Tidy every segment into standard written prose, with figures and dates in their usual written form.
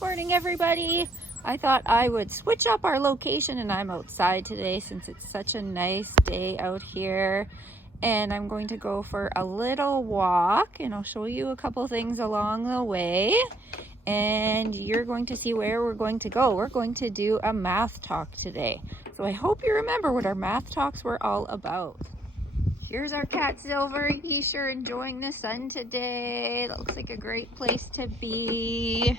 Morning, everybody. I thought I would switch up our location, and I'm outside today since it's such a nice day out here. And I'm going to go for a little walk, and I'll show you a couple things along the way. And you're going to see where we're going to go. We're going to do a math talk today. So I hope you remember what our math talks were all about. Here's our cat Silver. He's sure enjoying the sun today. That looks like a great place to be.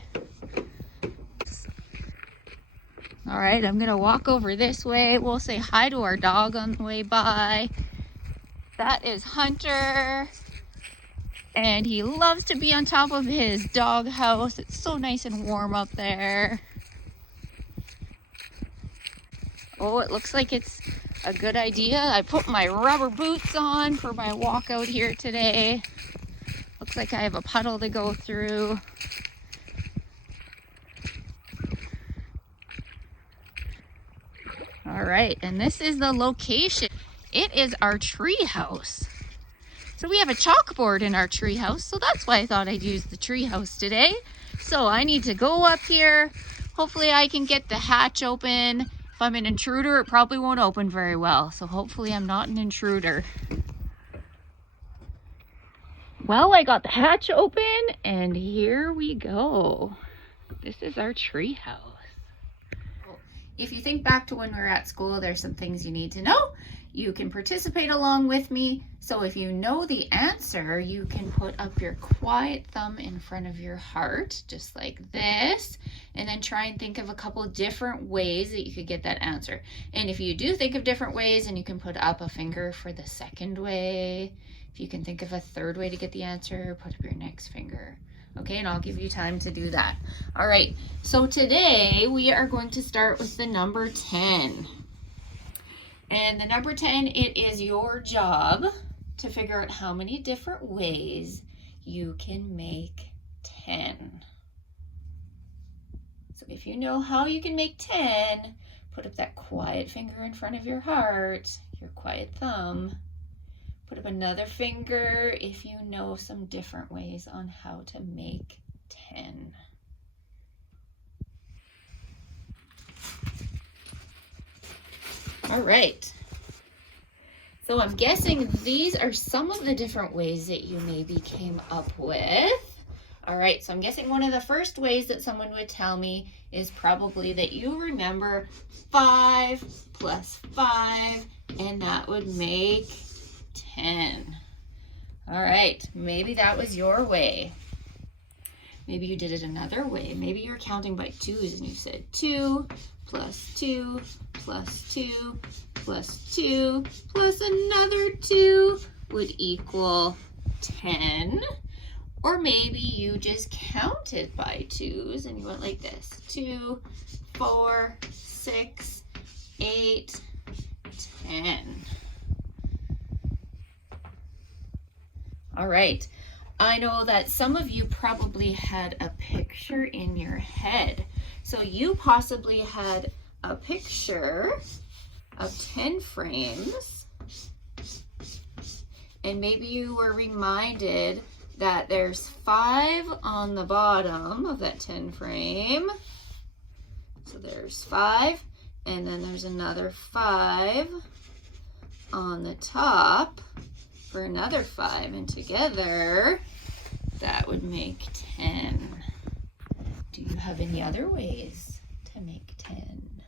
All right, I'm gonna walk over this way. We'll say hi to our dog on the way by. That is Hunter. And he loves to be on top of his dog house. It's so nice and warm up there. Oh, it looks like it's a good idea. I put my rubber boots on for my walk out here today. Looks like I have a puddle to go through. All right, and this is the location. It is our tree house. So we have a chalkboard in our tree house, so that's why I thought I'd use the tree house today. So I need to go up here. Hopefully I can get the hatch open. If I'm an intruder, it probably won't open very well. So hopefully I'm not an intruder. Well, I got the hatch open and here we go. This is our tree house. If you think back to when we were at school, there's some things you need to know. You can participate along with me. So if you know the answer, you can put up your quiet thumb in front of your heart, just like this, and then try and think of a couple different ways that you could get that answer. And if you do think of different ways, and you can put up a finger for the second way. If you can think of a third way to get the answer, put up your next finger. Okay, and I'll give you time to do that. All right, so today we are going to start with the number 10. And the number 10, it is your job to figure out how many different ways you can make 10. So if you know how you can make 10, put up that quiet finger in front of your heart, your quiet thumb. Put up another finger if you know some different ways on how to make 10. All right. So I'm guessing these are some of the different ways that you maybe came up with. All right, so I'm guessing one of the first ways that someone would tell me is probably that you remember 5 plus 5, and that would make 10. All right, maybe that was your way. Maybe you did it another way. Maybe you're counting by twos and you said 2 plus 2 plus 2 plus 2 plus another 2 would equal 10. Or maybe you just counted by twos and you went like this: 2, 4, 6, 8, 10. All right, I know that some of you probably had a picture in your head. So you possibly had a picture of 10 frames, and maybe you were reminded that there's 5 on the bottom of that 10 frame. So there's 5, and then there's another 5 on the top for another 5, and together that would make 10. Do you have any other ways to make 10?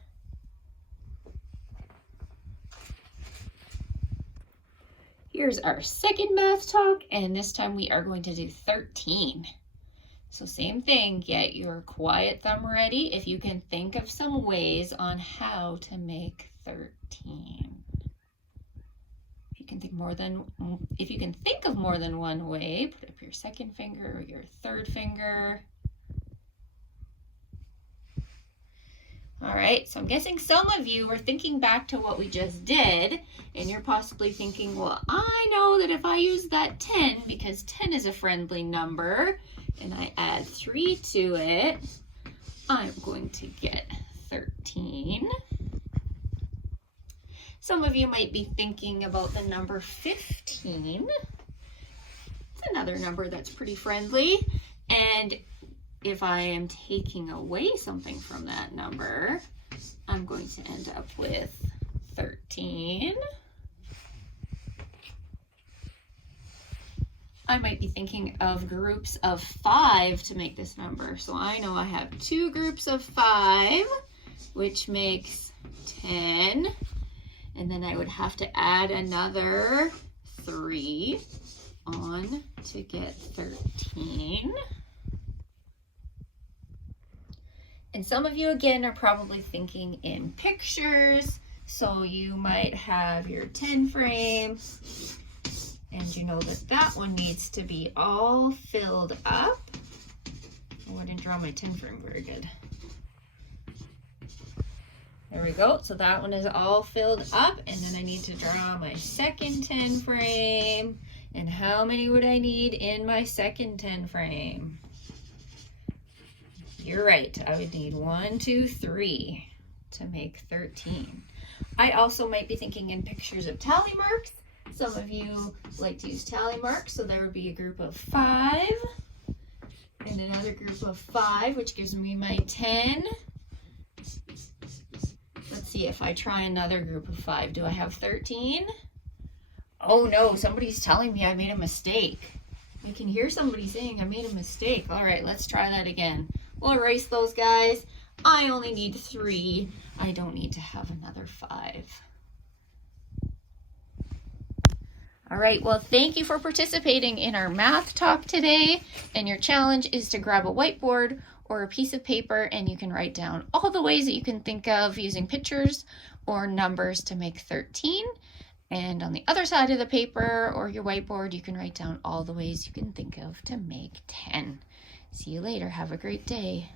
Here's our second math talk, and this time we are going to do 13. So same thing, get your quiet thumb ready if you can think of some ways on how to make 13. If you can think of more than one way, put up your second finger or your third finger. All right, so I'm guessing some of you are thinking back to what we just did, and you're possibly thinking, well, I know that if I use that 10, because 10 is a friendly number, and I add 3 to it, I'm going to get 13. Some of you might be thinking about the number 15. It's another number that's pretty friendly. And if I am taking away something from that number, I'm going to end up with 13. I might be thinking of groups of 5 to make this number. So I know I have 2 groups of 5, which makes 10. And then I would have to add another 3 on to get 13. And some of you, again, are probably thinking in pictures. So you might have your 10 frame, and you know that that one needs to be all filled up. Oh, I didn't draw my 10 frame very good. There we go. So that one is all filled up, and then I need to draw my second 10 frame. And how many would I need in my second 10 frame? You're right. I would need 1, 2, 3 to make 13. I also might be thinking in pictures of tally marks. Some of you like to use tally marks, so there would be a group of 5 and another group of 5, which gives me my 10. Let's see if I try another group of 5. Do I have 13? Oh no, somebody's telling me I made a mistake. You can hear somebody saying I made a mistake. All right, let's try that again. We'll erase those guys. I only need 3. I don't need to have another 5. All right, well, thank you for participating in our math talk today. And your challenge is to grab a whiteboard or a piece of paper, and you can write down all the ways that you can think of using pictures or numbers to make 13. And on the other side of the paper or your whiteboard, you can write down all the ways you can think of to make 10. See you later. Have a great day.